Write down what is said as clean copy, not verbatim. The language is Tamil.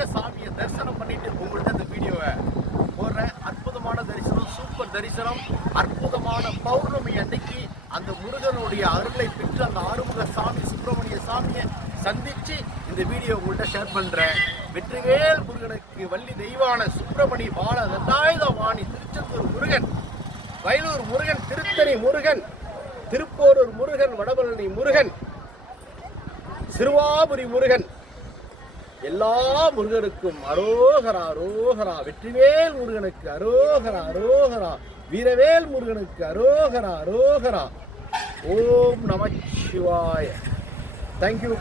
சுப்பிரமணிய சாமியை தரிசனம் பண்ணிட்டு உங்கள்கிட்ட இந்த வீடியோவை போடுறேன். அற்புதமான தரிசனம், சூப்பர் தரிசனம். அற்புதமான பௌர்ணமி அன்னைக்கு அந்த முருகனுடைய அருளை பெற்று அந்த ஆறுமுக சாமி சுப்பிரமணிய சாமியை சந்திச்சு இந்த வீடியோ உங்கள்கிட்ட ஷேர் பண்றேன். வெற்றிவேல் முருகனுக்கு, வள்ளி தெய்வான சுப்பிரமணி பால தண்டாயுதபாணி, திருச்செந்தூர் முருகன், வயலூர் முருகன், திருத்தணி முருகன், திருப்போரூர் முருகன், வடபழனி முருகன், சிறுவாபுரி முருகன், எல்லா முருகனுக்கும் அரோகரா அரோகரா. வெற்றிவேல் முருகனுக்கு அரோகரா அரோகரா. வீரவேல் முருகனுக்கு அரோகரா அரோகரா. ஓம் நம சிவாய. தேங்க்யூ.